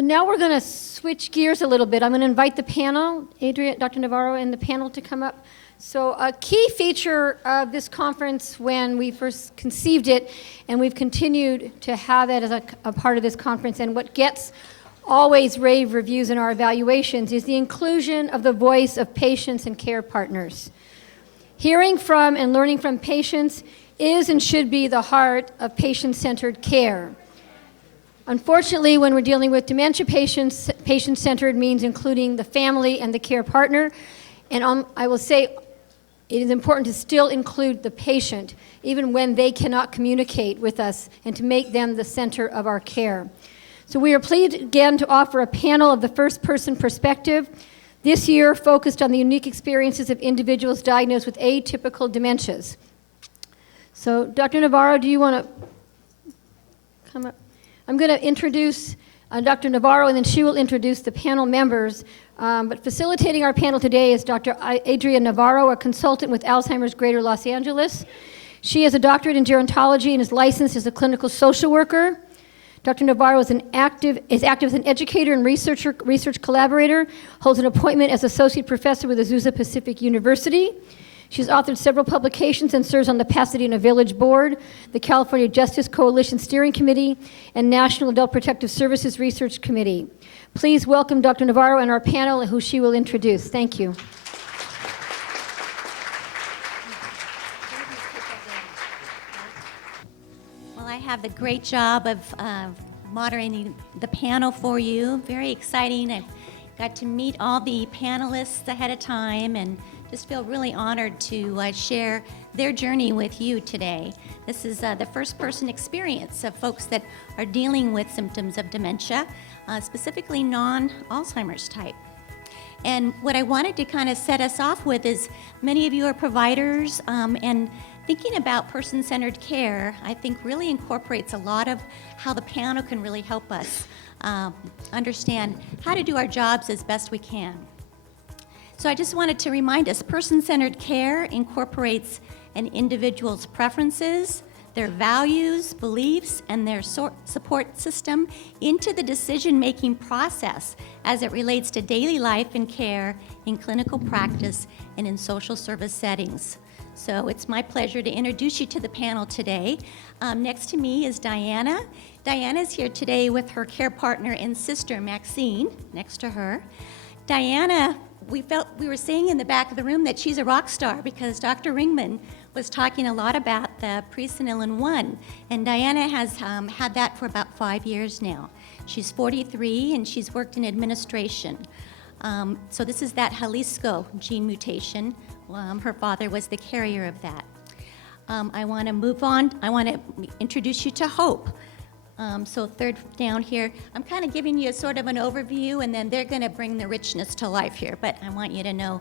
So now we're going to switch gears a little bit. I'm going to invite the panel, Dr. Navarro and the panel to come up. So a key feature of this conference when we first conceived it, and we've continued to have it as a part of this conference, and what gets always rave reviews in our evaluations, is the inclusion of the voice of patients and care partners. Hearing from and learning from patients is and should be the heart of patient-centered care. Unfortunately, when we're dealing with dementia patients, patient-centered means including the family and the care partner. And I will say it is important to still include the patient, even when they cannot communicate with us, and to make them the center of our care. So we are pleased again to offer a panel of the first-person perspective, this year focused on the unique experiences of individuals diagnosed with atypical dementias. So Dr. Navarro, do you want to come up? I'm going to introduce Dr. Navarro, and then she will introduce the panel members. But facilitating our panel today is Dr. Adria Navarro, a consultant with Alzheimer's Greater Los Angeles. She has a doctorate in gerontology and is licensed as a clinical social worker. Dr. Navarro is active as an educator and research collaborator, holds an appointment as associate professor with Azusa Pacific University. She's authored several publications and serves on the Pasadena Village Board, the California Justice Coalition Steering Committee, and National Adult Protective Services Research Committee. Please welcome Dr. Navarro and our panel, who she will introduce. Thank you. Well, I have the great job of moderating the panel for you. Very exciting. I've got to meet all the panelists ahead of time and just feel really honored to share their journey with you today. This is the first-person experience of folks that are dealing with symptoms of dementia, specifically non-Alzheimer's type. And what I wanted to kind of set us off with is many of you are providers, and thinking about person-centered care, I think really incorporates a lot of how the panel can really help us understand how to do our jobs as best we can. So I just wanted to remind us, person-centered care incorporates an individual's preferences, their values, beliefs, and their support system into the decision-making process as it relates to daily life and care in clinical practice and in social service settings. So it's my pleasure to introduce you to the panel today. Next to me is Diana. Diana's here today with her care partner and sister, Maxine, next to her. Diana, we were saying in the back of the room that she's a rock star because Dr. Ringman was talking a lot about the presenilin 1, and Diana has had that for about 5 years now. She's 43 and she's worked in administration. So this is that Jalisco gene mutation. Her father was the carrier of that. I want to move on. I want to introduce you to Hope. So third down here, I'm kind of giving you a sort of an overview, and then they're going to bring the richness to life here. But I want you to know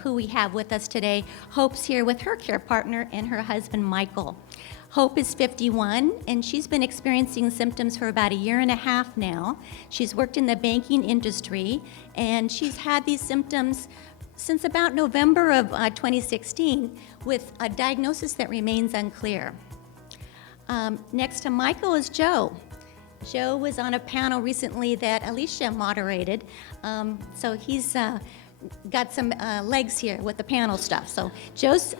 who we have with us today. Hope's here with her care partner and her husband, Michael. Hope is 51, and she's been experiencing symptoms for about 1.5 years now. She's worked in the banking industry, and she's had these symptoms since about November of 2016 with a diagnosis that remains unclear. Next to Michael is Joe. Joe was on a panel recently that Alicia moderated, so he's got some legs here with the panel stuff. So Joe's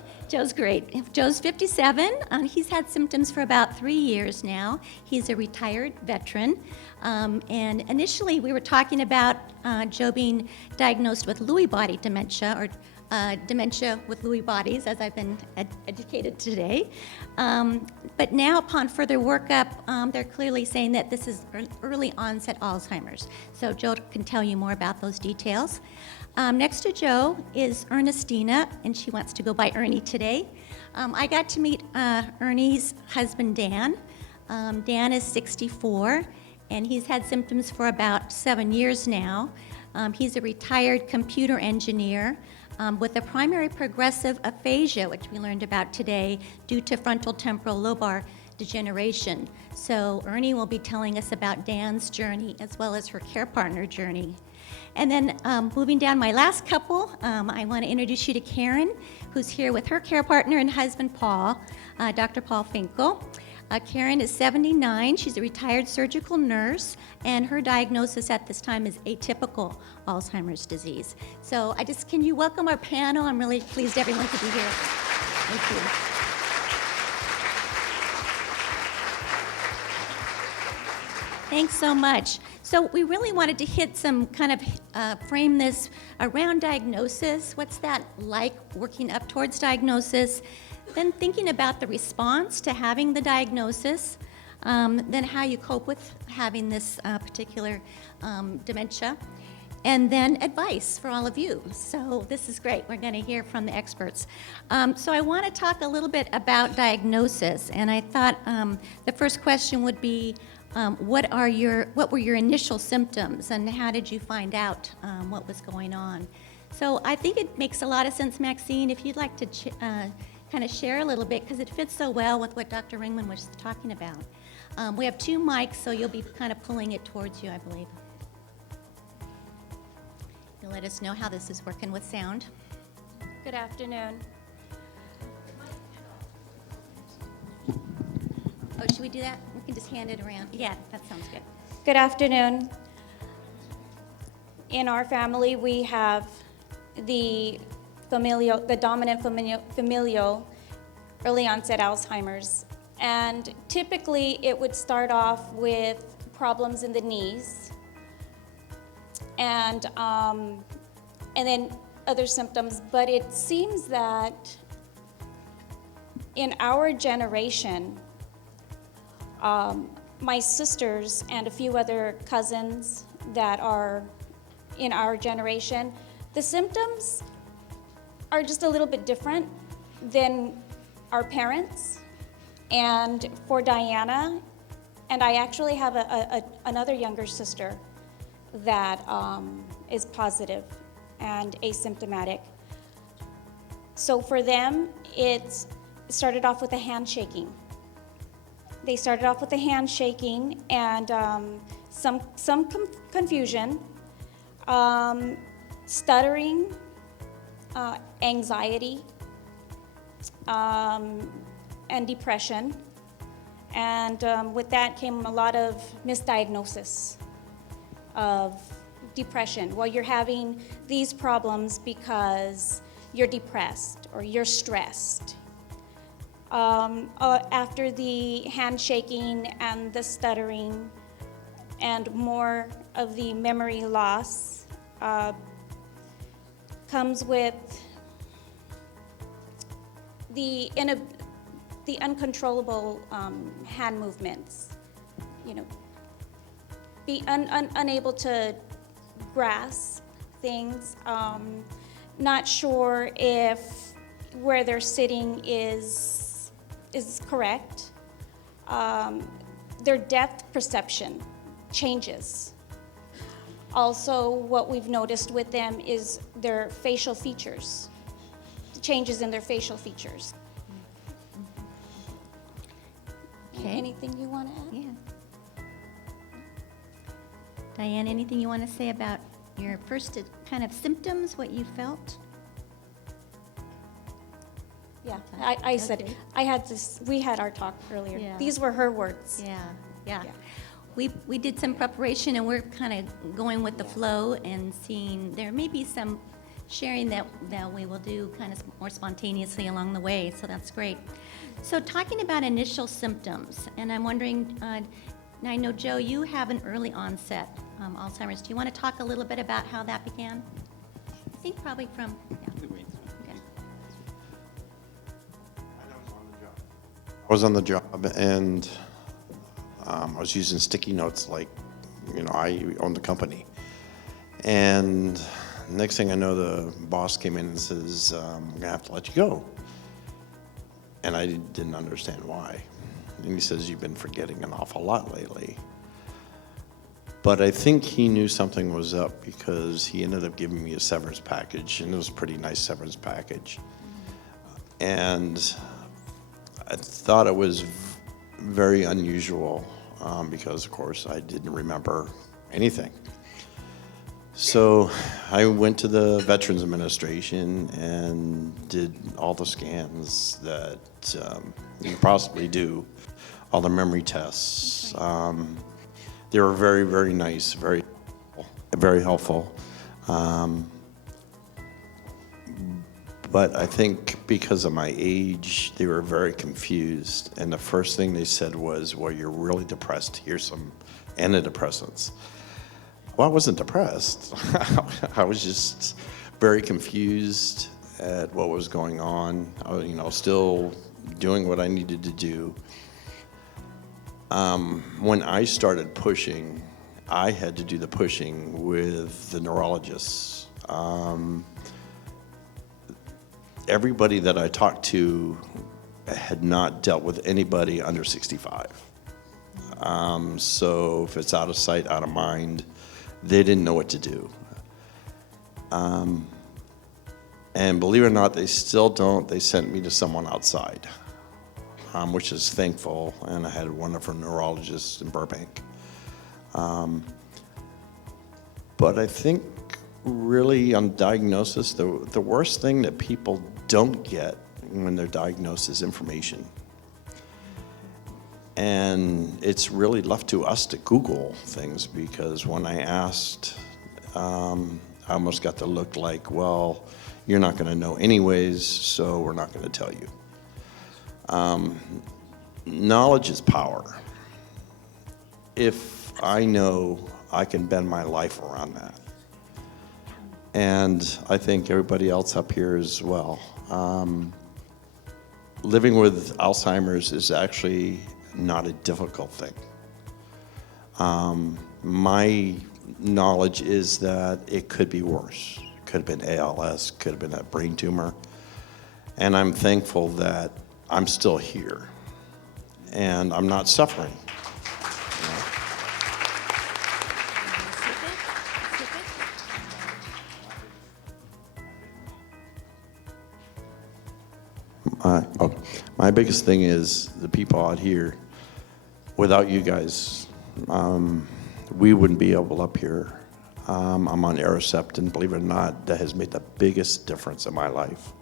great. Joe's 57. He's had symptoms for about 3 years now. He's a retired veteran. And initially we were talking about Joe being diagnosed with Lewy body dementia, or dementia with Lewy bodies, as I've been educated today. But now, upon further workup, they're clearly saying that this is early onset Alzheimer's. So Joe can tell you more about those details. Next to Joe is Ernestina, and she wants to go by Ernie today. I got to meet Ernie's husband, Dan. Dan is 64, and he's had symptoms for about 7 years now. He's a retired computer engineer with a primary progressive aphasia, which we learned about today, due to frontal temporal lobar degeneration. So Ernie will be telling us about Dan's journey as well as her care partner journey. And then moving down my last couple, I want to introduce you to Karen, who's here with her care partner and husband, Paul, Dr. Paul Finkel. Karen is 79. She's a retired surgical nurse, and her diagnosis at this time is atypical Alzheimer's disease. So can you welcome our panel? I'm really pleased everyone could be here. Thank you. Thanks so much. So we really wanted to hit some kind of frame this around diagnosis. What's that like working up towards diagnosis? Then thinking about the response to having the diagnosis, then how you cope with having this particular dementia, and then advice for all of you. So this is great. We're going to hear from the experts. So I want to talk a little bit about diagnosis, and I thought the first question would be, what were your initial symptoms, and how did you find out what was going on? So I think it makes a lot of sense, Maxine, if you'd like to kind of share a little bit, because it fits so well with what Dr. Ringman was talking about. We have 2 mics, so you'll be kind of pulling it towards you, I believe. You'll let us know how this is working with sound. Good afternoon. Oh, should we do that? We can just hand it around. Yeah, that sounds good. Good afternoon. In our family, we have the dominant familial early onset Alzheimer's. And typically it would start off with problems in the knees and then other symptoms. But it seems that in our generation, my sisters and a few other cousins that are in our generation, the symptoms are just a little bit different than our parents. And for Diana, and I actually have another younger sister that is positive and asymptomatic. So for them, it started off with a handshaking. They started off with a handshaking and some confusion, stuttering, anxiety, and depression. And with that came a lot of misdiagnosis of depression. Well, you're having these problems because you're depressed or you're stressed. After the handshaking and the stuttering and more of the memory loss comes with the uncontrollable hand movements, be unable to grasp things, not sure if where they're sitting is correct. Their depth perception changes. Also, what we've noticed with them is their facial features, changes in their facial features. Okay. Anything you want to add? Yeah. Diane, anything you want to say about your first kind of symptoms, what you felt? Yeah, I said, Okay. we had our talk earlier. Yeah. These were her words. Yeah. We did some preparation, and we're kind of going with the flow and seeing there may be some sharing that we will do kind of more spontaneously along the way, so that's great. So talking about initial symptoms, and I'm wondering, I know, Joe, you have an early onset Alzheimer's. Do you want to talk a little bit about how that began? I think probably from, yeah. Okay. I was on the job, and I was using sticky notes like, I owned the company. And next thing I know, the boss came in and says, I'm going to have to let you go. And I didn't understand why. And he says, you've been forgetting an awful lot lately. But I think he knew something was up because he ended up giving me a severance package, and it was a pretty nice severance package. And I thought it was very unusual because, of course, I didn't remember anything. So I went to the Veterans Administration and did all the scans that you possibly do, all the memory tests. They were very, very nice, very helpful. But I think because of my age, they were very confused. And the first thing they said was, well, you're really depressed. Here's some antidepressants. Well, I wasn't depressed. I was just very confused at what was going on. I was, still doing what I needed to do. When I started pushing, I had to do the pushing with the neurologists. Everybody that I talked to had not dealt with anybody under 65. So if it's out of sight, out of mind, they didn't know what to do. And believe it or not, they still don't. They sent me to someone outside, which is thankful. And I had a wonderful neurologist in Burbank. But I think really on diagnosis, the worst thing that people don't get when they're diagnosed is information. And it's really left to us to Google things, because when I asked, I almost got the look like, well, you're not going to know anyways, so we're not going to tell you. Knowledge is power. If I know, I can bend my life around that. And I think everybody else up here as well. Living with Alzheimer's is actually not a difficult thing. My knowledge is that it could be worse. It could have been ALS, could have been a brain tumor. And I'm thankful that I'm still here and I'm not suffering. My biggest thing is the people out here. Without you guys, we wouldn't be able up here. I'm on Aricept, and believe it or not, that has made the biggest difference in my life.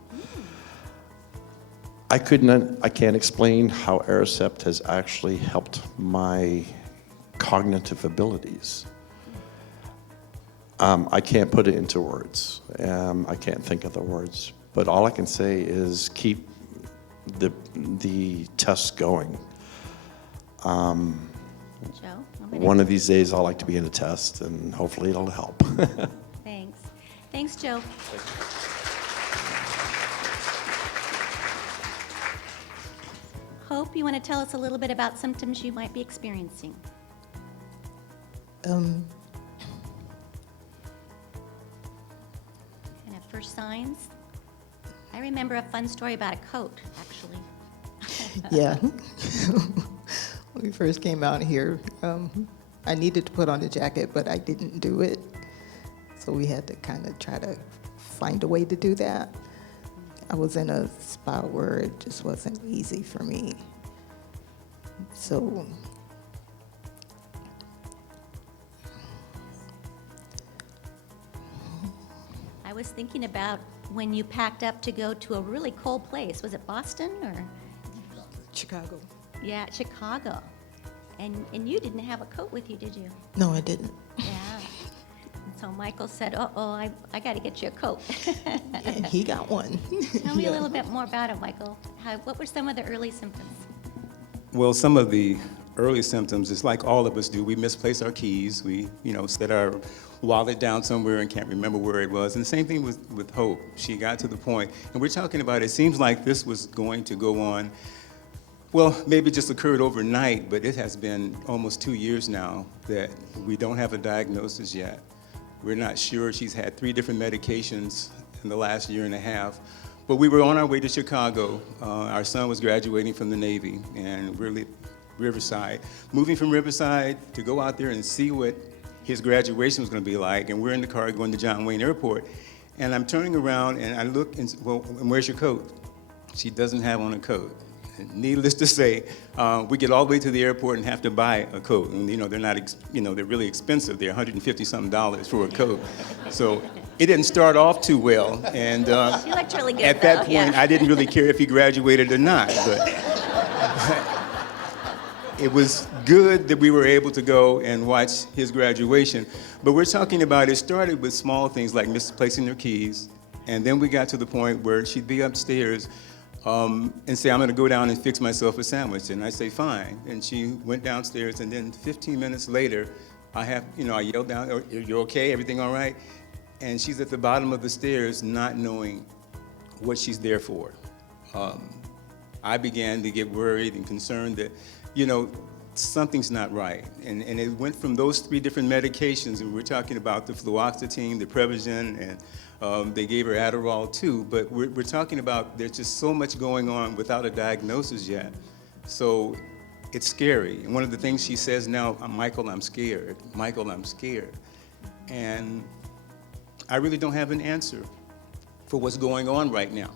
I can't explain how Aricept has actually helped my cognitive abilities. I can't put it into words. I can't think of the words, but all I can say is keep the tests going. Joe? One of these days I'll like to be in a test, and hopefully it'll help. Thanks. Thanks, Joe. Hope, you want to tell us a little bit about symptoms you might be experiencing? Kind of first signs? I remember a fun story about a coat, actually. Yeah. When we first came out here, I needed to put on a jacket, but I didn't do it. So we had to kind of try to find a way to do that. I was in a spot where it just wasn't easy for me. So I was thinking about when you packed up to go to a really cold place. Was it Boston or? Chicago. Yeah, Chicago. And you didn't have a coat with you, did you? No, I didn't. Yeah. And so Michael said, uh-oh, I got to get you a coat. And he got one. Tell me Yeah. a little bit more about it, Michael. What were some of the early symptoms? Well, some of the early symptoms, it's like all of us do. We misplace our keys. We, set our wallet down somewhere and can't remember where it was. And the same thing with Hope. She got to the point, and we're talking about, it seems like this was going to go on. Well, maybe it just occurred overnight, but it has been almost 2 years now that we don't have a diagnosis yet. We're not sure. She's had 3 different medications in the last year and a half. But we were on our way to Chicago. Our son was graduating from the Navy, and we're Riverside. Moving from Riverside to go out there and see what his graduation was going to be like, and we're in the car going to John Wayne Airport. And I'm turning around, and I look, and well, and where's your coat? She doesn't have on a coat. Needless to say, we get all the way to the airport and have to buy a coat. And, they're not, they're really expensive. They're $150-something for a coat. So it didn't start off too well. And She looked really good, at that though, point, yeah. I didn't really care if he graduated or not. But it was good that we were able to go and watch his graduation. But we're talking about, it started with small things like misplacing their keys. And then we got to the point where she'd be upstairs and say, I'm going to go down and fix myself a sandwich. And I say, fine. And she went downstairs, and then 15 minutes later, I yelled down, you're okay, everything all right? And she's at the bottom of the stairs not knowing what she's there for. I began to get worried and concerned that, something's not right. And it went from those 3 different medications, and we're talking about the fluoxetine, the Prevagen, and they gave her Adderall too, but we're talking about there's just so much going on without a diagnosis yet. So it's scary. And one of the things she says now, Michael, I'm scared. Michael, I'm scared. And I really don't have an answer for what's going on right now.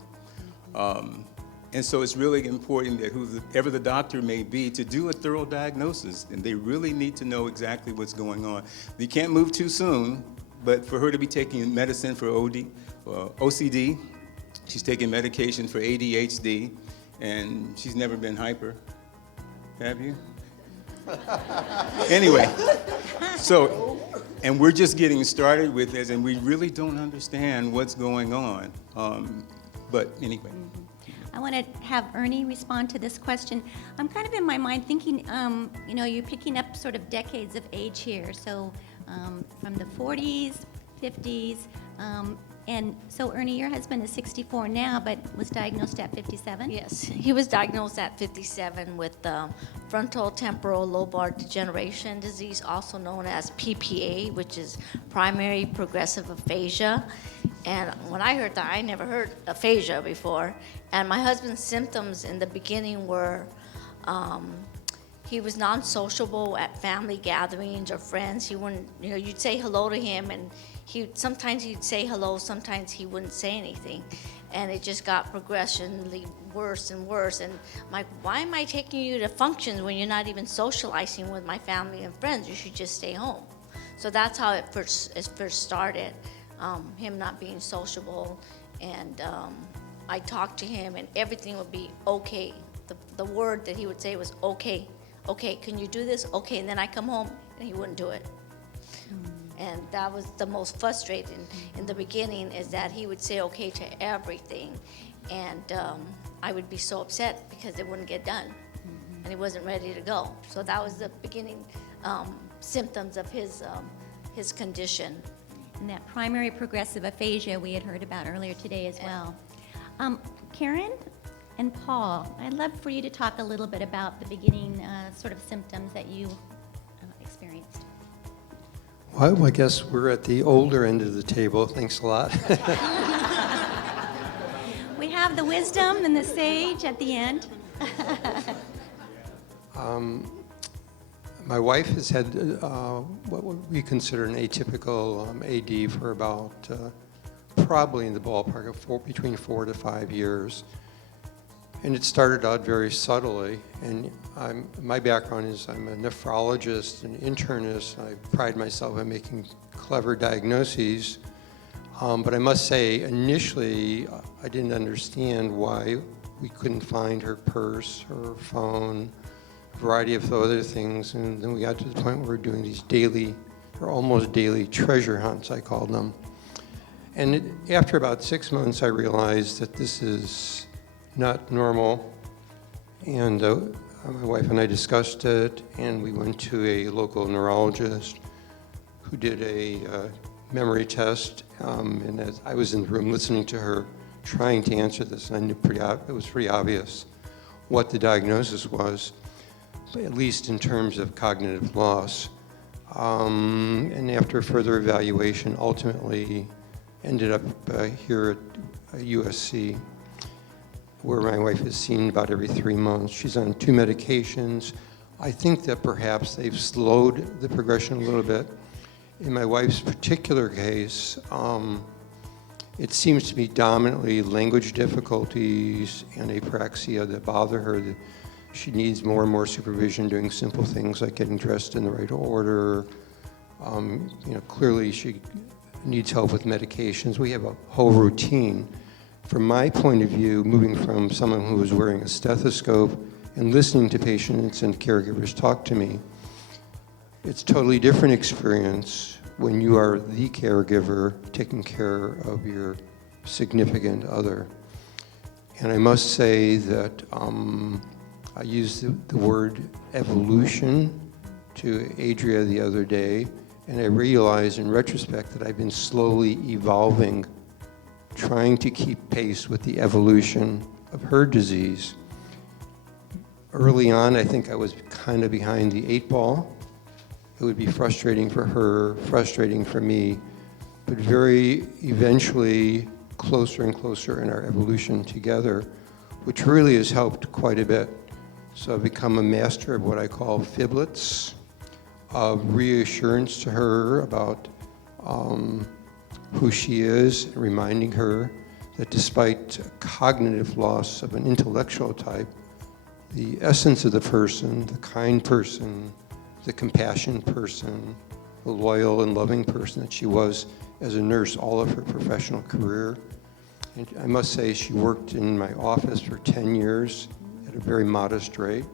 And so it's really important that whoever the doctor may be to do a thorough diagnosis, and they really need to know exactly what's going on. You can't move too soon, but for her to be taking medicine for OCD, she's taking medication for ADHD, and she's never been hyper. Have you? Anyway, and we're just getting started with this, and we really don't understand what's going on. But anyway. I want to have Ernie respond to this question. I'm kind of in my mind thinking, you're picking up sort of decades of age here. So from the 40s, 50s, and so Ernie, your husband is 64 now, but was diagnosed at 57? Yes, he was diagnosed at 57 with frontal temporal lobar degeneration disease, also known as PPA, which is primary progressive aphasia. And when I heard that, I never heard aphasia before. And my husband's symptoms in the beginning were he was non-sociable at family gatherings or friends. He wouldn't, you'd say hello to him, and sometimes he'd say hello, sometimes he wouldn't say anything. And it just got progressively worse and worse. And I'm like, why am I taking you to functions when you're not even socializing with my family and friends? You should just stay home. So that's how it first started, him not being sociable. And I talked to him, and everything would be okay. The word that he would say was okay. Okay, can you do this? Okay, and then I come home, and he wouldn't do it. And that was the most frustrating in the beginning, is that he would say okay to everything, and I would be so upset because it wouldn't get done, and he wasn't ready to go. So that was the beginning symptoms of his condition. And that primary progressive aphasia we had heard about earlier today as well. Karen and Paul, I'd love for you to talk a little bit about the beginning sort of symptoms that you experienced. Well, I guess we're at the older end of the table. Thanks a lot. We have the wisdom and the sage at the end. My wife has had what we consider an atypical AD for about probably in the ballpark of between 4 to 5 years. And it started out very subtly. And my background is I'm a nephrologist and internist. I pride myself on making clever diagnoses. But I must say, initially, I didn't understand why we couldn't find her purse, her phone, a variety of other things. And then we got to the point where we're doing these daily, or almost daily treasure hunts, I called them. And after about 6 months, I realized that this is not normal. And my wife and I discussed it, and we went to a local neurologist who did a memory test. And as I was in the room listening to her trying to answer this, and I knew it was pretty obvious what the diagnosis was, at least in terms of cognitive loss. And after further evaluation, ultimately ended up here at USC, where my wife is seen about every 3 months. She's on 2 medications. I think that perhaps they've slowed the progression a little bit. In my wife's particular case, It seems to be dominantly language difficulties and apraxia that bother her. That she needs more and more supervision doing simple things like getting dressed in the right order. Clearly she needs help with medications. We have a whole routine. From my point of view, moving from someone who was wearing a stethoscope and listening to patients and caregivers talk to me, it's a totally different experience when you are the caregiver taking care of your significant other. And I must say that I used the word evolution to Adria the other day, and I realized in retrospect that I've been slowly evolving, trying to keep pace with the evolution of her disease. Early on, I think I was kind of behind the 8 ball. It would be frustrating for her, frustrating for me, but very eventually closer and closer in our evolution together, which really has helped quite a bit. So I've become a master of what I call fiblets, of reassurance to her about who she is, reminding her that despite cognitive loss of an intellectual type, the essence of the person, the kind person, the compassionate person, the loyal and loving person that she was as a nurse all of her professional career. And I must say she worked in my office for 10 years at a very modest rate.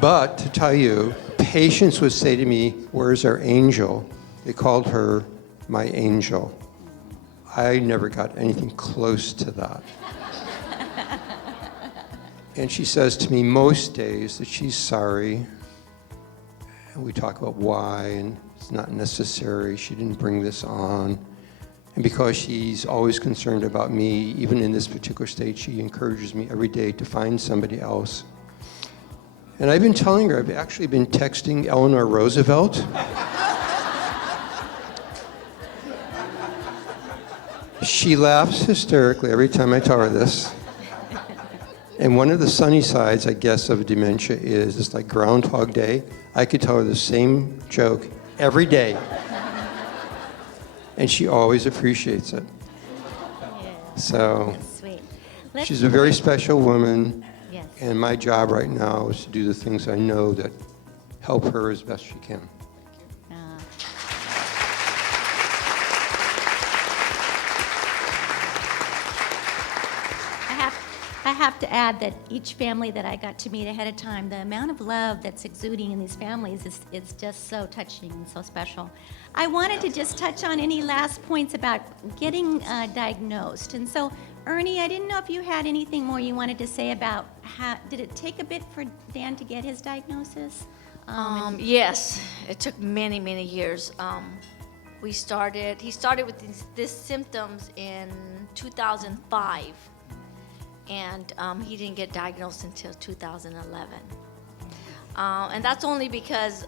But to tell you, patients would say to me, "Where's our angel?" They called her my angel. I never got anything close to that. And she says to me most days that she's sorry. And we talk about why, and it's not necessary. She didn't bring this on. And because she's always concerned about me, even in this particular state, she encourages me every day to find somebody else. And I've been telling her, I've actually been texting Eleanor Roosevelt. She laughs hysterically every time I tell her this. And one of the sunny sides, I guess, of dementia is it's like Groundhog Day. I could tell her the same joke every day. And she always appreciates it. So Sweet. she's a very special woman. Yes. And my job right now is to do the things I know that help her as best she can. I have to add that each family that I got to meet ahead of time, the amount of love that's exuding in these families is just so touching and so special. I wanted to just touch on any last points about getting diagnosed. And so, Ernie, I didn't know if you had anything more you wanted to say about did it take a bit for Dan to get his diagnosis? Yes, it took many, many years. He started with these symptoms in 2005. And he didn't get diagnosed until 2011. And that's only because,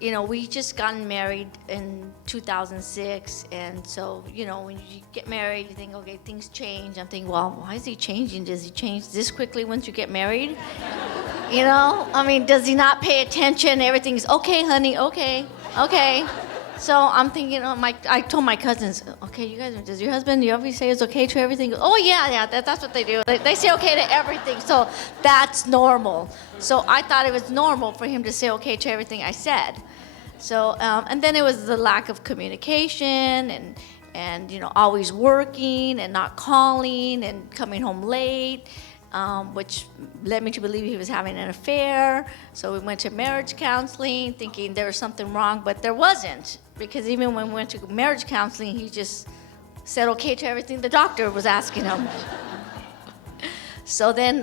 we just gotten married in 2006. And so, when you get married, you think, okay, things change. I'm thinking, well, why is he changing? Does he change this quickly once you get married? Does he not pay attention? Everything's, okay, honey, okay. So I'm thinking, I told my cousins, okay, you guys, does your husband, you always say it's okay to everything? Oh, yeah, that's what they do. They say okay to everything, so that's normal. So I thought it was normal for him to say okay to everything I said. So, and then it was the lack of communication and always working and not calling and coming home late. Which led me to believe he was having an affair. So we went to marriage counseling thinking there was something wrong, but there wasn't. Because even when we went to marriage counseling, he just said okay to everything the doctor was asking him. So then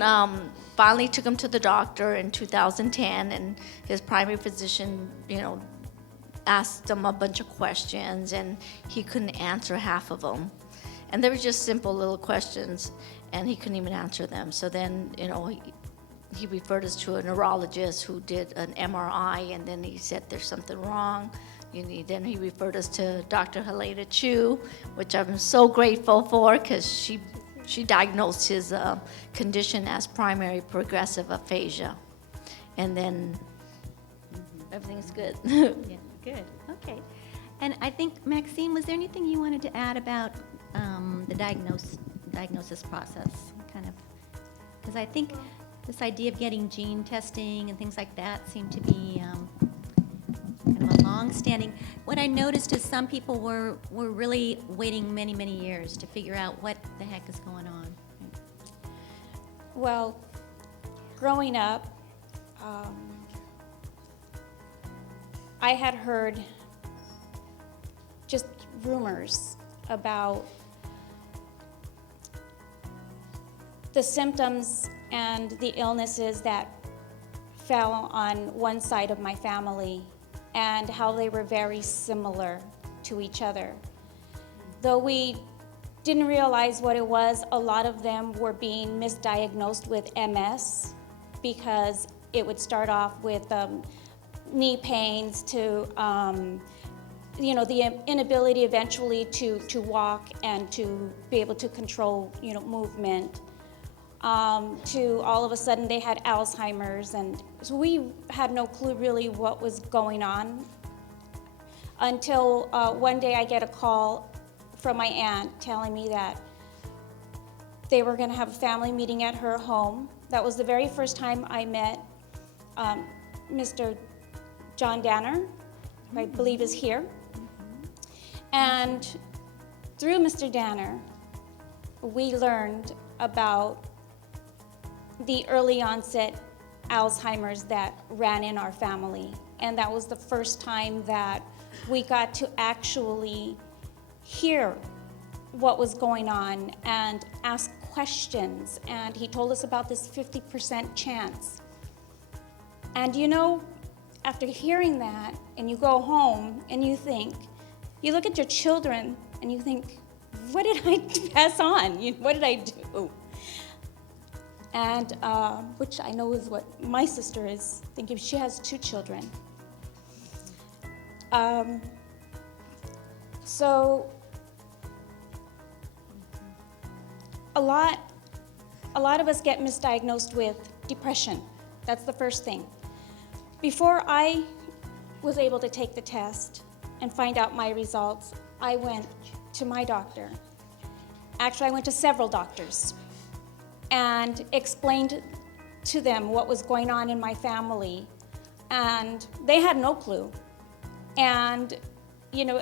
finally took him to the doctor in 2010, and his primary physician, asked him a bunch of questions, and he couldn't answer half of them. And they were just simple little questions, and he couldn't even answer them. So then, he referred us to a neurologist who did an MRI, and then he said there's something wrong. Then he referred us to Dr. Helena Chu, which I'm so grateful for because she diagnosed his condition as primary progressive aphasia. And then everything's good. Yeah, good. Okay. And I think, Maxine, was there anything you wanted to add about the diagnosis process? Kind of, because I think this idea of getting gene testing and things like that seemed to be kind of a long-standing. What I noticed is some people were really waiting many, many years to figure out what the heck is going on. Well, growing up, I had heard just rumors about the symptoms and the illnesses that fell on one side of my family and how they were very similar to each other. Though we didn't realize what it was, a lot of them were being misdiagnosed with MS because it would start off with knee pains to the inability eventually to walk and to be able to control movement, to all of a sudden they had Alzheimer's, and so we had no clue really what was going on until one day I get a call from my aunt telling me that they were going to have a family meeting at her home. That was the very first time I met Mr. John Danner, who I believe is here. And through Mr. Danner, we learned about the early onset Alzheimer's that ran in our family. And that was the first time that we got to actually hear what was going on and ask questions. And he told us about this 50% chance. And after hearing that, and you go home and you look at your children and you think, what did I pass on? What did I do? And which I know is what my sister is thinking. She has 2 children. So a lot of us get misdiagnosed with depression. That's the first thing. Before I was able to take the test and find out my results, I went to my doctor. Actually, I went to several doctors and explained to them what was going on in my family, and they had no clue. And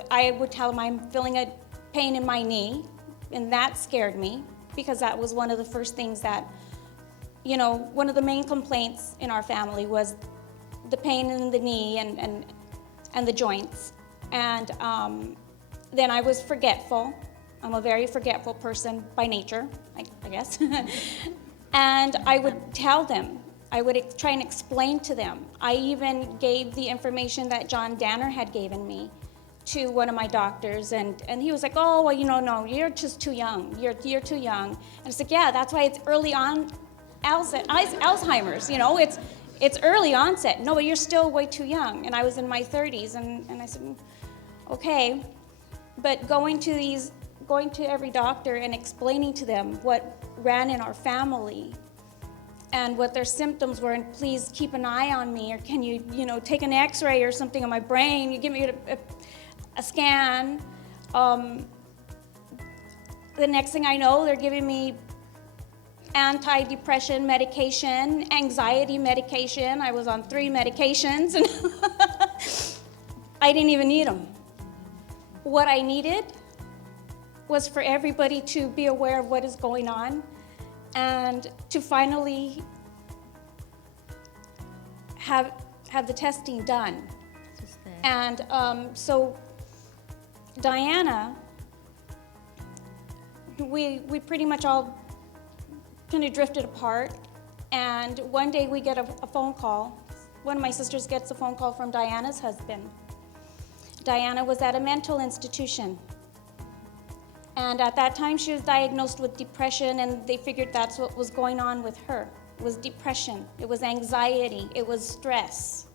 I would tell them I'm feeling a pain in my knee, and that scared me because that was one of the first things that, one of the main complaints in our family was the pain in the knee and the joints. And then I was forgetful. I'm a very forgetful person by nature, I guess. And I would tell them, I would try and explain to them. I even gave the information that John Danner had given me to one of my doctors, and he was like, oh, well, no, you're just too young. You're too young. And I said, yeah, that's why it's early on Alzheimer's, it's early onset. No, but you're still way too young. And I was in my 30s, and I said, okay. But going to every doctor and explaining to them what ran in our family and what their symptoms were, and please keep an eye on me, or can you, take an x-ray or something on my brain, you give me a scan. The next thing I know, they're giving me anti-depression medication, anxiety medication. I was on 3 medications, and I didn't even need them. What I needed was for everybody to be aware of what is going on and to finally have the testing done. And so Diana, we pretty much all kind of drifted apart, and one day we get a phone call. One of my sisters gets a phone call from Diana's husband. Diana was at a mental institution, and at that time she was diagnosed with depression, and they figured that's what was going on with her. It was depression, it was anxiety, it was stress.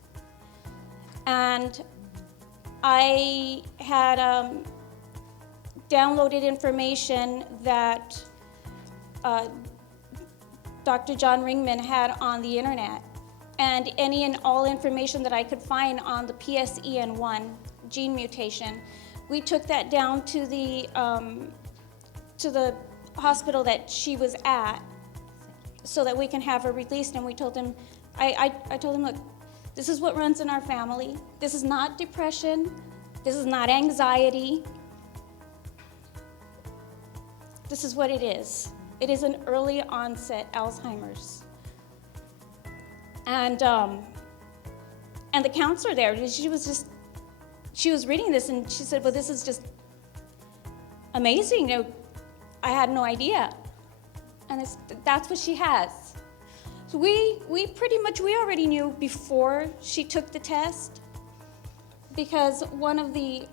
And I had downloaded information that Dr. John Ringman had on the internet, and any and all information that I could find on the PSEN1 gene mutation. We took that down to the hospital that she was at so that we can have her released. And we told him, I told him, look, this is what runs in our family. This is not depression. This is not anxiety. This is what it is. It is an early onset Alzheimer's. And the counselor there, she was reading this and she said, well, this is just amazing. You know, I had no idea. And that's what she has. So we already knew before she took the test, because one of the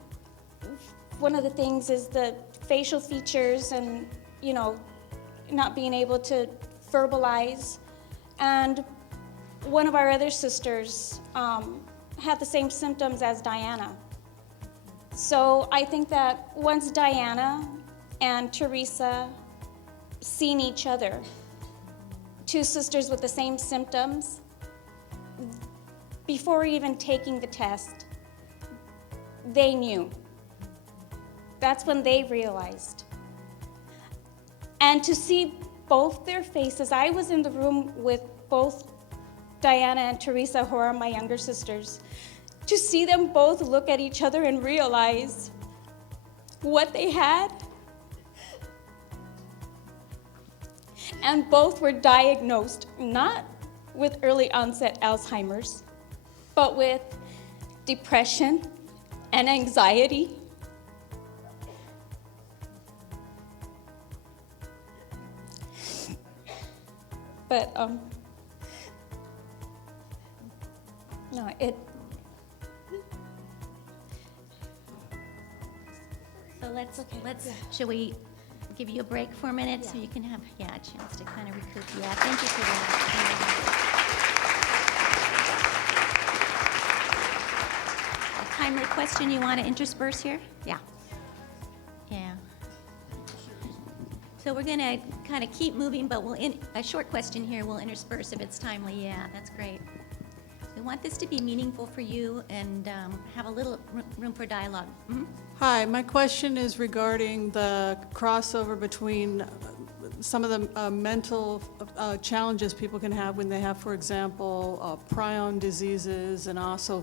things is the facial features and, you know, not being able to verbalize. And one of our other sisters had the same symptoms as Diana. So I think that once Diana and Teresa seen each other, two sisters with the same symptoms, before even taking the test, they knew. That's when they realized. And to see both their faces, I was in the room with both Diana and Teresa, who are my younger sisters, to see them both look at each other and realize what they had. And both were diagnosed not with early onset Alzheimer's, but with depression and anxiety. But no, So let's should we give you a break for a minute so you can have a chance to kind of recoup? Yeah, thank you for that. A timely question you want to intersperse here? Yeah. So we're going to kind of keep moving, but a short question here we'll intersperse if it's timely. Yeah, that's great. We want this to be meaningful for you and have a little room for dialogue. Mm-hmm. Hi, my question is regarding the crossover between some of the mental challenges people can have when they have, for example, prion diseases and also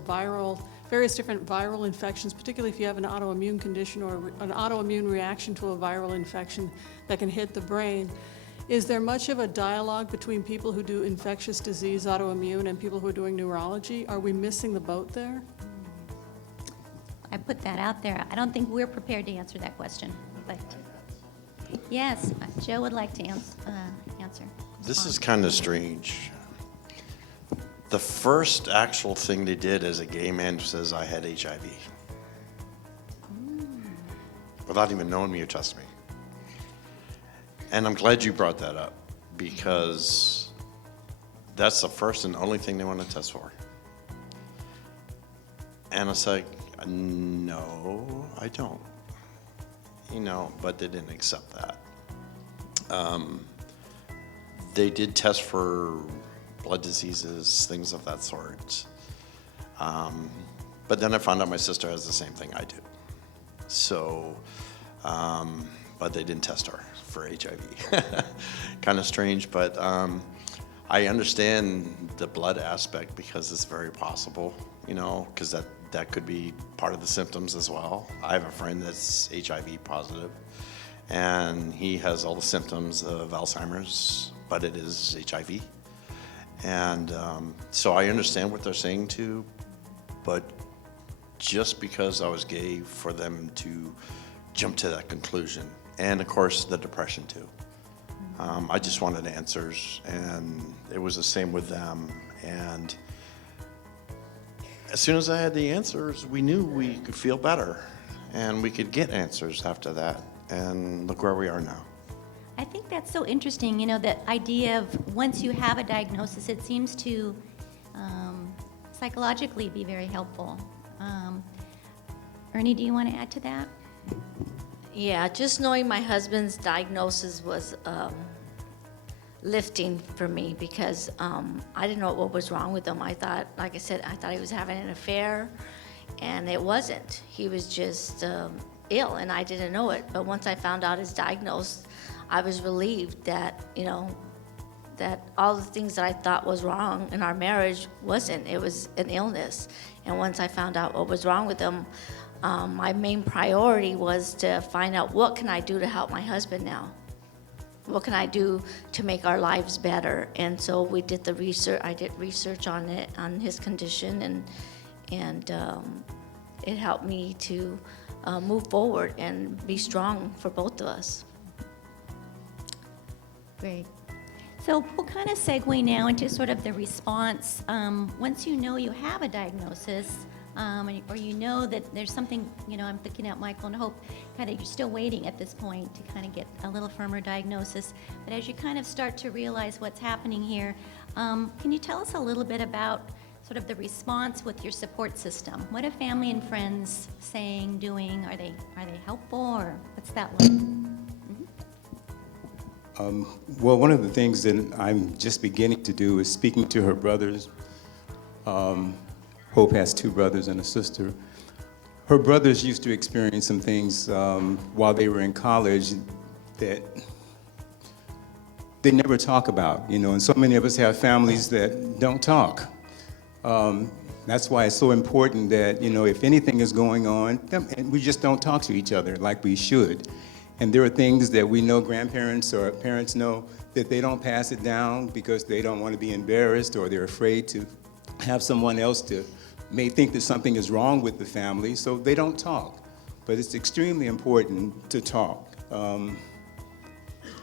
various different viral infections, particularly if you have an autoimmune condition or an autoimmune reaction to a viral infection that can hit the brain. Is there much of a dialogue between people who do infectious disease, autoimmune, and people who are doing neurology? Are we missing the boat there? I put that out there. I don't think we're prepared to answer that question, but yes, Joe would like to answer. This is kind of strange. The first actual thing they did is a gay man says I had HIV. Without even knowing me or testing me. And I'm glad you brought that up, because that's the first and only thing they want to test for. And it's like, no, I don't. You know, but they didn't accept that. They did test for blood diseases, things of that sort. But then I found out my sister has the same thing I do. So, but they didn't test her for HIV. Kind of strange, but I understand the blood aspect, because it's very possible, you know, because that could be part of the symptoms as well. I have a friend that's HIV positive, and he has all the symptoms of Alzheimer's, but it is HIV. And so I understand what they're saying too, but just because I was gay for them to jump to that conclusion, and of course the depression too. I just wanted answers, and it was the same with them. And as soon as I had the answers, we knew we could feel better, and we could get answers after that. And look where we are now. I think that's so interesting, you know, that idea of once you have a diagnosis, it seems to psychologically be very helpful. Ernie, do you want to add to that? Yeah, just knowing my husband's diagnosis was lifting for me because I didn't know what was wrong with him. I thought, like I said, I thought he was having an affair, and it wasn't. He was just ill, and I didn't know it. But once I found out his diagnosis, I was relieved that, you know, that all the things that I thought was wrong in our marriage wasn't. It was an illness. And once I found out what was wrong with him, my main priority was to find out what can I do to help my husband now. What can I do to make our lives better? And so we did the research. I did research on it, on his condition, and it helped me to move forward and be strong for both of us. Great. So we'll kind of segue now into sort of the response. Once you know you have a diagnosis, or you know that there's something, you know, I'm thinking out Michael and Hope, kind of you're still waiting at this point to kind of get a little firmer diagnosis. But as you kind of start to realize what's happening here, can you tell us a little bit about sort of the response with your support system? What are family and friends saying, doing? Are they helpful, or what's that like? Well, one of the things that I'm just beginning to do is speaking to her brothers. Hope has 2 brothers and a sister. Her brothers used to experience some things while they were in college that they never talk about, you know, and so many of us have families that don't talk. That's why it's so important that, you know, if anything is going on, we just don't talk to each other like we should. And there are things that we know grandparents or parents know that they don't pass it down because they don't want to be embarrassed, or they're afraid to have someone else to may think that something is wrong with the family, so they don't talk. But it's extremely important to talk.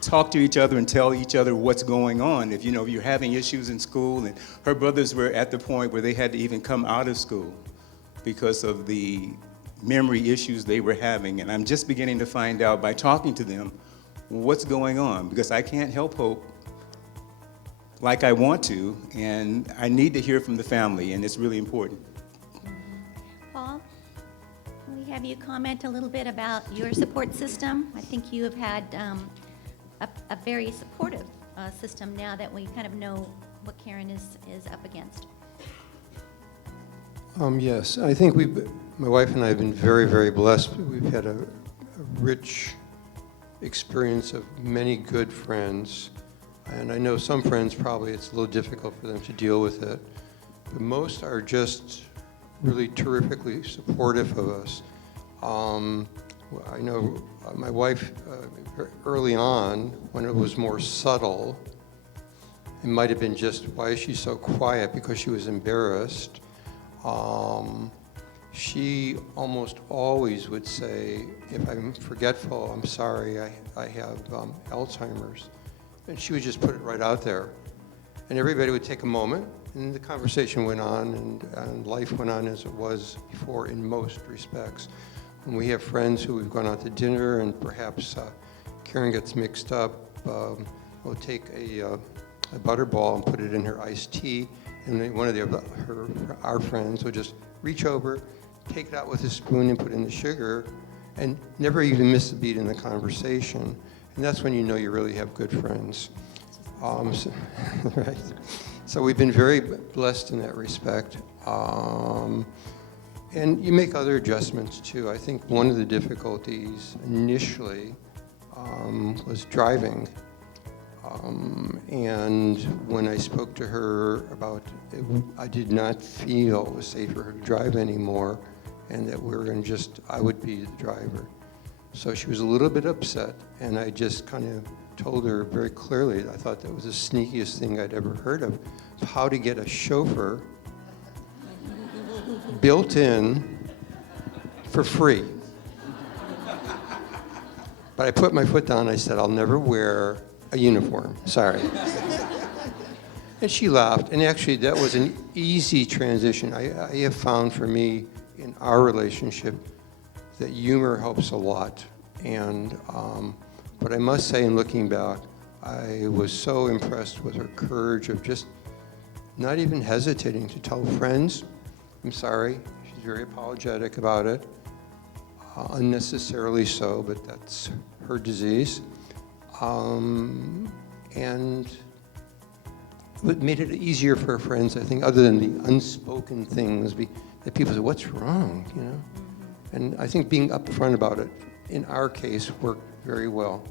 Talk to each other and tell each other what's going on. If, you know, you're having issues in school, and her brothers were at the point where they had to even come out of school because of the memory issues they were having. And I'm just beginning to find out by talking to them what's going on, because I can't help Hope like I want to, and I need to hear from the family, and it's really important. Paul, can we have you comment a little bit about your support system? I think you have had a very supportive system now that we kind of know what Karen is up against. Yes, I think my wife and I have been very, very blessed. We've had a rich experience of many good friends. And I know some friends, probably it's a little difficult for them to deal with it. But most are just really terrifically supportive of us. I know my wife, early on, when it was more subtle, it might have been just, why is she so quiet? Because she was embarrassed. She almost always would say, if I'm forgetful, I'm sorry, I have Alzheimer's. And she would just put it right out there. And everybody would take a moment, and the conversation went on, and life went on as it was before in most respects. And we have friends who we've gone out to dinner, and perhaps Karen gets mixed up. We'll take a butterball and put it in her iced tea, and then one of our friends will just reach over, take it out with a spoon and put in the sugar, and never even miss a beat in the conversation. And that's when you know you really have good friends. Right. So we've been very blessed in that respect. And you make other adjustments too. I think one of the difficulties initially was driving. And when I spoke to her about it, I did not feel it was safe for her to drive anymore, and that we were going to I would be the driver. So she was a little bit upset, and I just kind of told her very clearly, I thought that was the sneakiest thing I'd ever heard of how to get a chauffeur built in for free. But I put my foot down, I said, I'll never wear a uniform, sorry. And she laughed, and actually that was an easy transition. I have found for me in our relationship that humor helps a lot. And but I must say, in looking back, I was so impressed with her courage of just not even hesitating to tell friends, I'm sorry. She's very apologetic about it, unnecessarily so, but that's her disease. And it made it easier for our friends, I think, other than the unspoken things that people say, what's wrong, you know? And I think being upfront about it, in our case, worked very well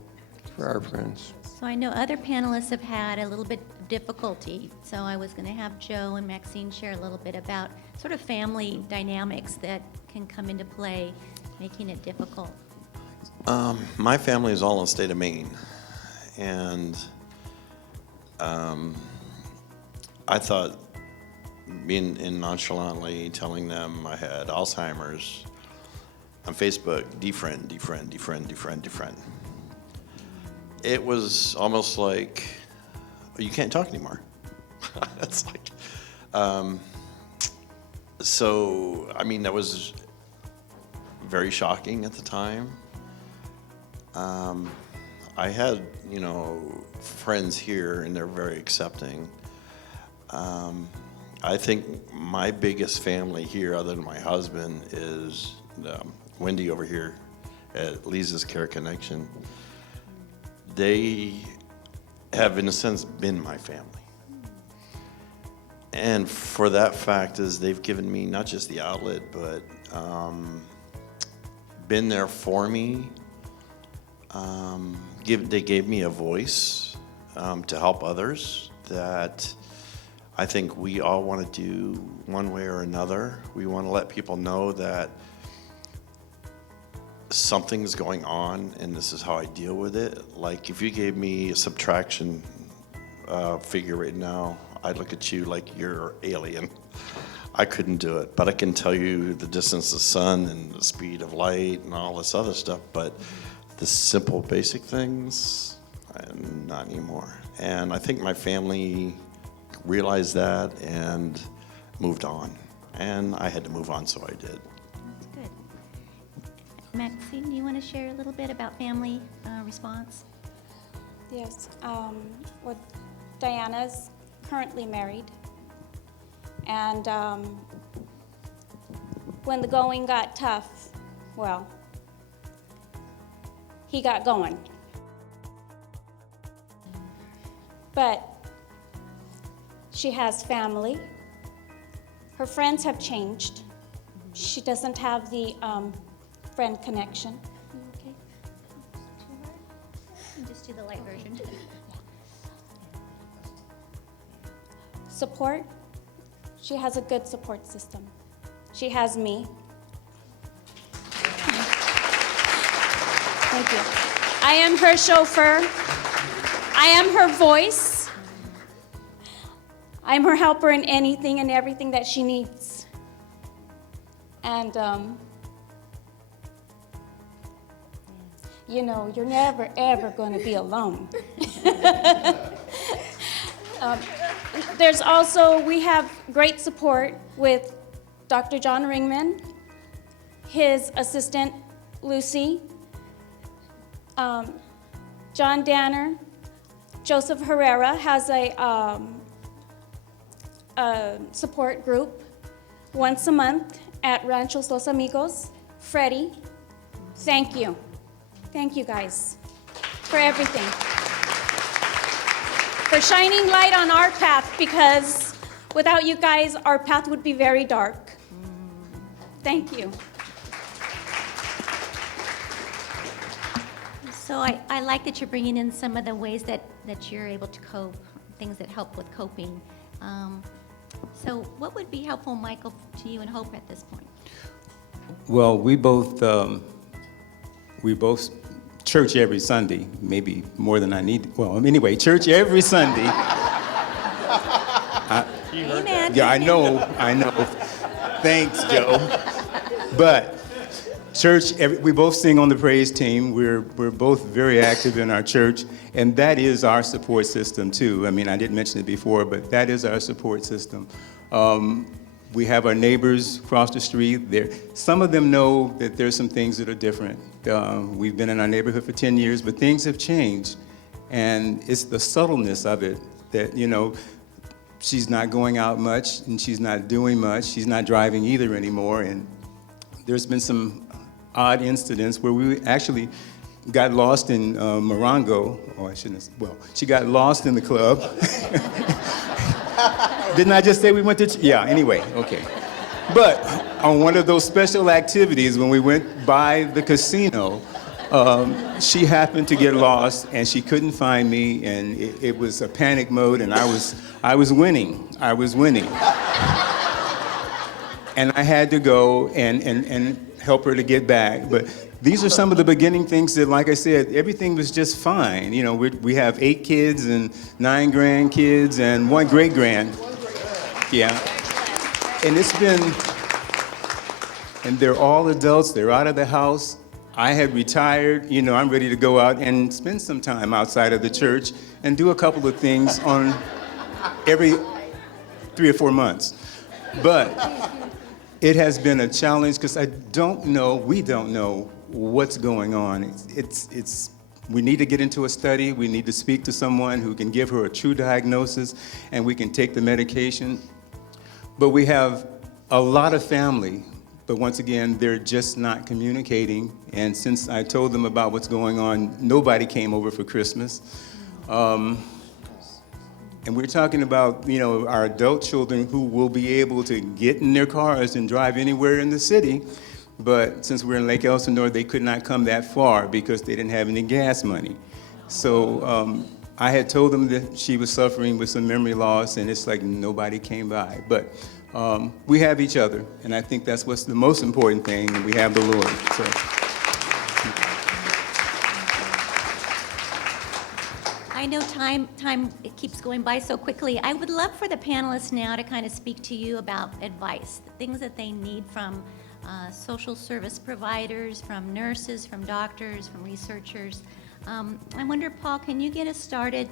for our friends. So I know other panelists have had a little bit of difficulty, so I was going to have Joe and Maxine share a little bit about sort of family dynamics that can come into play, making it difficult. My family is all in the state of Maine, and I thought being in nonchalantly telling them I had Alzheimer's on Facebook, defriend. It was almost like, you can't talk anymore. It's like, so, I mean, that was very shocking at the time. I had, you know, friends here, and they're very accepting. I think my biggest family here, other than my husband, is Wendy over here at Lisa's Care Connection. They have, in a sense, been my family. And for that fact is they've given me not just the outlet, but been there for me. They gave me a voice to help others that I think we all want to do one way or another. We want to let people know that something's going on and this is how I deal with it. Like if you gave me a subtraction figure right now, I'd look at you like you're alien. I couldn't do it, but I can tell you the distance of the sun and the speed of light and all this other stuff, but the simple basic things, not anymore. And I think my family realized that and moved on. And I had to move on, so I did. That's good. Maxine, do you want to share a little bit about family response? Yes. Well, Diana's currently married. And when the going got tough, well, he got going. But she has family. Her friends have changed. She doesn't have the friend connection. Okay. Just do the light version. Support. She has a good support system. She has me. Thank you. I am her chauffeur. I am her voice. I'm her helper in anything and everything that she needs. And, you know, you're never, ever going to be alone. There's also, we have great support with Dr. John Ringman, his assistant, Lucy, John Danner, Joseph Herrera has a support group once a month at Ranchos Los Amigos. Freddie, thank you. Thank you guys for everything. For shining light on our path, because without you guys, our path would be very dark. Thank you. So I like that you're bringing in some of the ways that you're able to cope, things that help with coping. So what would be helpful, Michael, to you and Hope at this point? Well, we both church every Sunday, maybe more than I need. Well, anyway, church every Sunday. Amen. Yeah, I know. Thanks, Joe. But church, we both sing on the praise team. We're both very active in our church, and that is our support system too. I mean, I didn't mention it before, but that is our support system. We have our neighbors across the street. Some of them know that there's some things that are different. We've been in our neighborhood for 10 years, but things have changed. And it's the subtleness of it that, you know, she's not going out much and she's not doing much. She's not driving either anymore. And there's been some odd incidents where we actually got lost in Morongo. Oh, I shouldn't have, well, she got lost in the club. Didn't I just say we went to yeah, anyway, okay. But on one of those special activities, when we went by the casino, she happened to get lost, and she couldn't find me, and it was a panic mode, and I was winning. I was winning. And I had to go and help her to get back. But these are some of the beginning things that, like I said, everything was just fine. You know, we have 8 kids and 9 grandkids and 1 great-grand. Yeah. And it's been, and they're all adults, they're out of the house. I had retired, you know, I'm ready to go out and spend some time outside of the church and do a couple of things on every 3 or 4 months. But it has been a challenge because we don't know what's going on. We need to get into a study, we need to speak to someone who can give her a true diagnosis, and we can take the medication. But we have a lot of family, but once again, they're just not communicating. And since I told them about what's going on, nobody came over for Christmas. And we're talking about, you know, our adult children who will be able to get in their cars and drive anywhere in the city. But since we're in Lake Elsinore, they could not come that far because they didn't have any gas money. So I had told them that she was suffering with some memory loss, and it's like nobody came by. But we have each other, and I think that's what's the most important thing, and we have the Lord. So. I know time it keeps going by so quickly. I would love for the panelists now to kind of speak to you about advice, the things that they need from social service providers, from nurses, from doctors, from researchers. I wonder, Paul, can you get us started?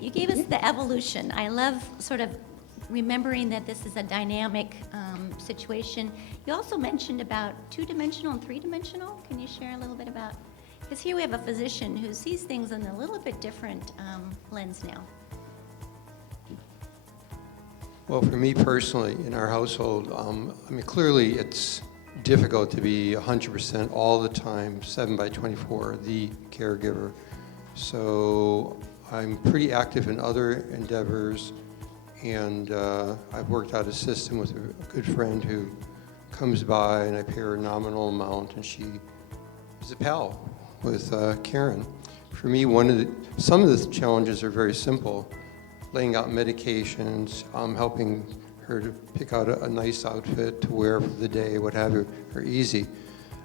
You gave us the evolution. I love sort of remembering that this is a dynamic situation. You also mentioned about 2-dimensional and 3-dimensional. Can you share a little bit about? Because here we have a physician who sees things in a little bit different lens now. Well, for me personally, in our household, I mean, clearly it's difficult to be 100% all the time, 7/24, the caregiver. So I'm pretty active in other endeavors, and I've worked out a system with a good friend who comes by, and I pay her a nominal amount, and she is a pal with Karen. For me, some of the challenges are very simple. Laying out medications, helping her to pick out a nice outfit to wear for the day, what have you, are easy.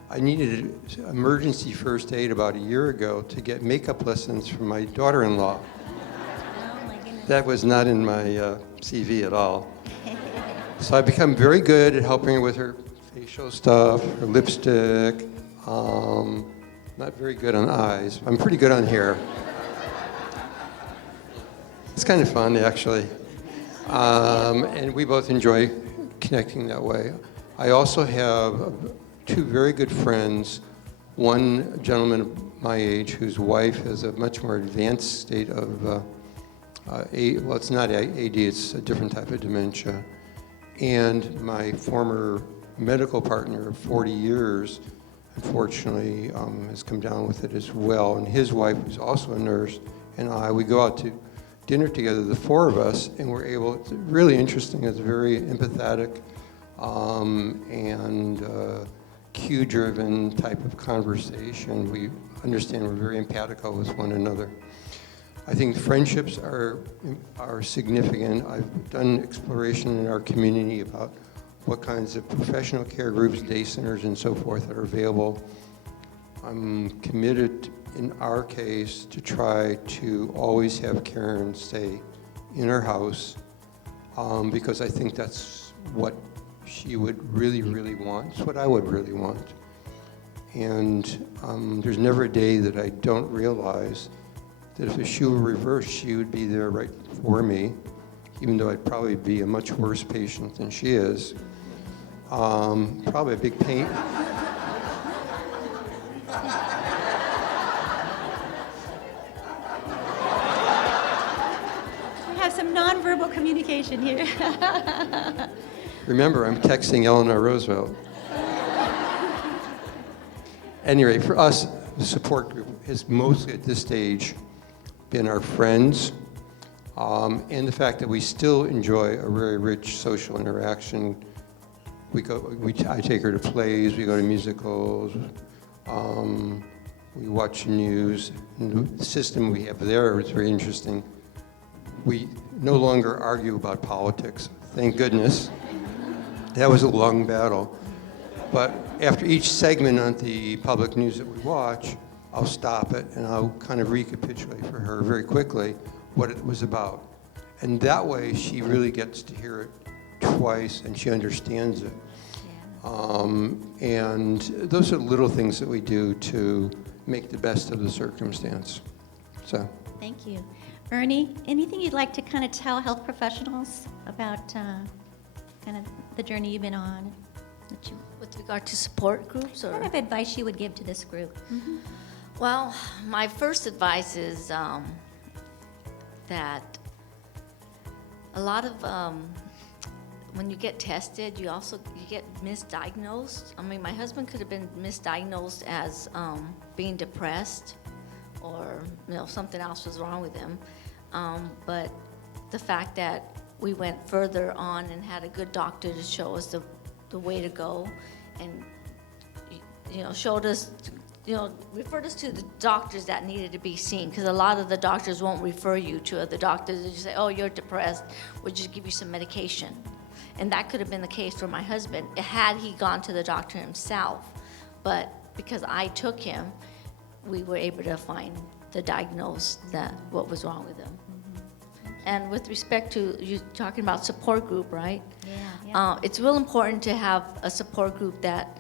I needed emergency first aid about a year ago to get makeup lessons from my daughter-in-law. Oh, my goodness. That was not in my CV at all. So I've become very good at helping her with her facial stuff, her lipstick. Not very good on eyes. I'm pretty good on hair. It's kind of fun, actually. And we both enjoy connecting that way. I also have 2 very good friends. One gentleman of my age whose wife has a much more advanced state of, well, it's not AD, it's a different type of dementia. And my former medical partner of 40 years, unfortunately, has come down with it as well. And his wife, who's also a nurse, and we go out to dinner together, the 4 of us, and we're able, it's really interesting, it's very empathetic and cue-driven type of conversation. We understand we're very empathical with one another. I think friendships are significant. I've done exploration in our community about what kinds of professional care groups, day centers, and so forth that are available. I'm committed, in our case, to try to always have Karen stay in her house because I think that's what she would really, really want. It's what I would really want. And there's never a day that I don't realize that if the shoe were reversed, she would be there right for me, even though I'd probably be a much worse patient than she is. Probably a big pain. We have some nonverbal communication here. Remember, I'm texting Eleanor Roosevelt. Anyway, for us, the support group has mostly at this stage been our friends, and the fact that we still enjoy a very rich social interaction. I take her to plays, we go to musicals, we watch news. And the system we have there is very interesting. We no longer argue about politics, thank goodness. That was a long battle. But after each segment on the public news that we watch, I'll stop it and I'll kind of recapitulate for her very quickly what it was about. And that way she really gets to hear it twice and she understands it. And those are little things that we do to make the best of the circumstance. So. Thank you. Ernie, anything you'd like to kind of tell health professionals about kind of the journey you've been on? With regard to support groups, or? What kind of advice you would give to this group? Well, my first advice is that a lot of when you get tested, you get misdiagnosed. I mean, my husband could have been misdiagnosed as being depressed, or something else was wrong with him. But the fact that we went further on and had a good doctor to show us the way to go, and showed us, referred us to the doctors that needed to be seen, because a lot of the doctors won't refer you to other doctors. They just say, oh, you're depressed, we'll just give you some medication. And that could have been the case for my husband had he gone to the doctor himself. But because I took him, we were able to find the diagnose that what was wrong with him. And with respect to you talking about support group, right? Yeah. It's real important to have a support group that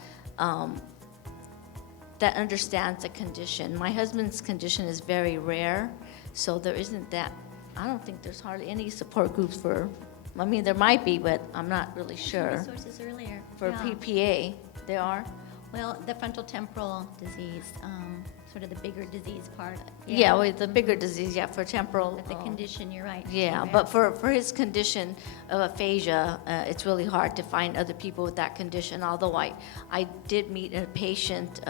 that understands the condition. My husband's condition is very rare, so there isn't that. I don't think there's hardly any support groups for. I mean, there might be, but I'm not really sure. Resources earlier. For Yeah. PPA, there are. Well, the frontal temporal disease, sort of the bigger disease part. Yeah, with the bigger disease, for temporal. But the condition, you're right. Yeah, rare. but for his condition of aphasia, it's really hard to find other people with that condition. Although I did meet a patient's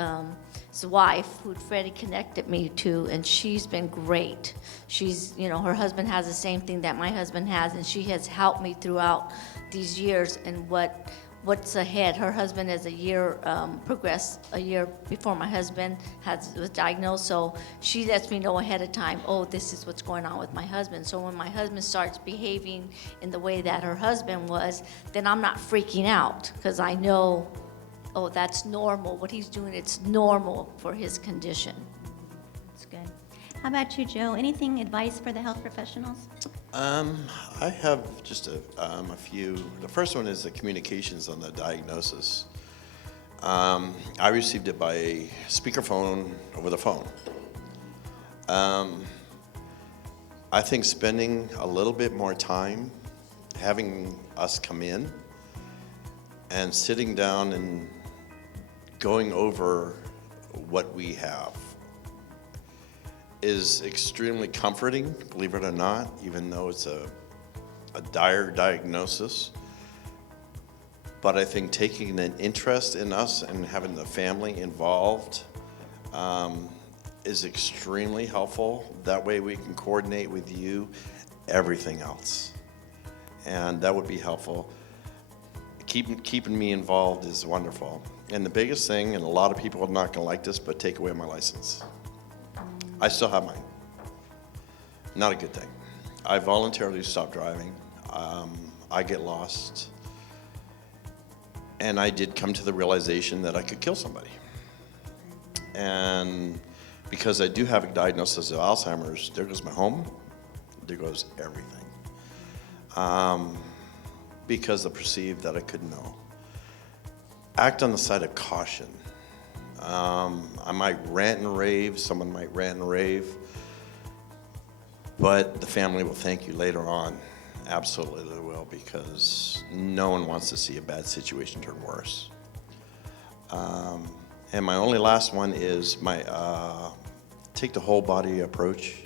wife who Freddie connected me to, and she's been great. She's, her husband has the same thing that my husband has, and she has helped me throughout these years and what's ahead. Her husband is a year progressed a year before my husband was diagnosed, so she lets me know ahead of time, oh, this is what's going on with my husband. So when my husband starts behaving in the way that her husband was, then I'm not freaking out, because I know, oh, that's normal. What he's doing, it's normal for his condition. That's good. How about you, Joe? Anything advice for the health professionals? I have just a few. The first one is the communications on the diagnosis. I received it by speakerphone over the phone. I think spending a little bit more time having us come in and sitting down and going over what we have is extremely comforting, believe it or not, even though it's a dire diagnosis. But I think taking an interest in us and having the family involved is extremely helpful. That way we can coordinate with you everything else. And that would be helpful. Keeping me involved is wonderful. And the biggest thing, and a lot of people are not gonna like this, but take away my license. I still have mine. Not a good thing. I voluntarily stopped driving. I get lost. And I did come to the realization that I could kill somebody. And because I do have a diagnosis of Alzheimer's, there goes my home, there goes everything. Because I perceived that I couldn't know. Act on the side of caution. I might rant and rave, someone might rant and rave, but the family will thank you later on. Absolutely they will, because no one wants to see a bad situation turn worse. And my only last one is take the whole body approach.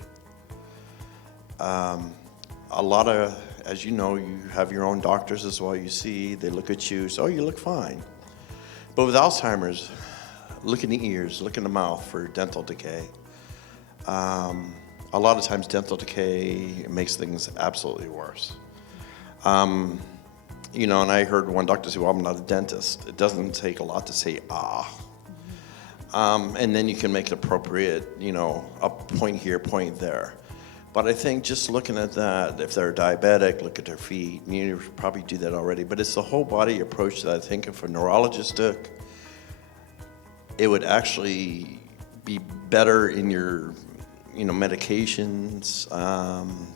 A lot of, as you know, you have your own doctors as well. You see, they look at you, so, oh, you look fine. But with Alzheimer's, look in the ears, look in the mouth for dental decay. A a lot of times dental decay makes things absolutely worse. You know, and I heard one doctor say, well, I'm not a dentist. It doesn't take a lot to say, ah. And then you can make it appropriate, you know, a point here, point there. But I think just looking at that, if they're diabetic, look at their feet. You probably do that already. But it's the whole body approach that I think if a neurologist took, it would actually be better in your, you know, medications,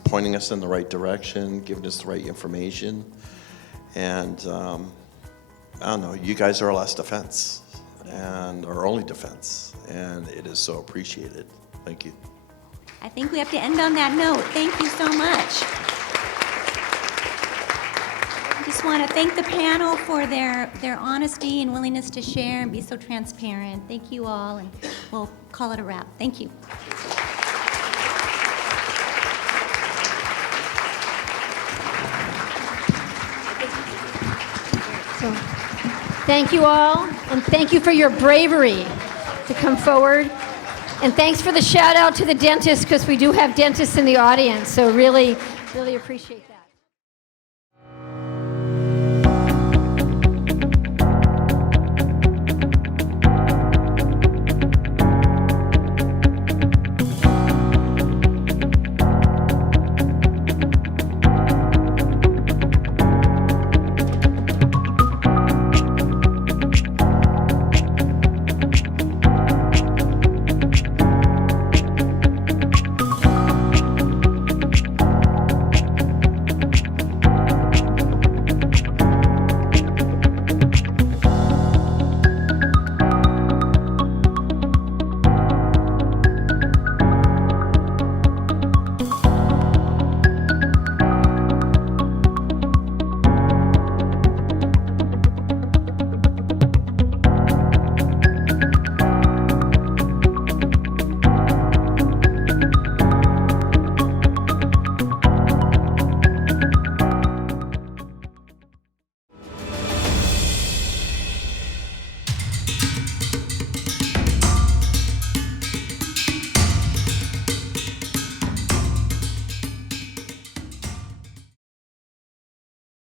pointing us in the right direction, giving us the right information. And I don't know, you guys are our last defense and our only defense. And it is so appreciated. Thank you. I think we have to end on that note. Thank you so much. I just want to thank the panel for their honesty and willingness to share and be so transparent. Thank you all, and we'll call it a wrap. Thank you. So, thank you all, and thank you for your bravery to come forward. And thanks for the shout out to the dentists, because we do have dentists in the audience, so really, really appreciate that.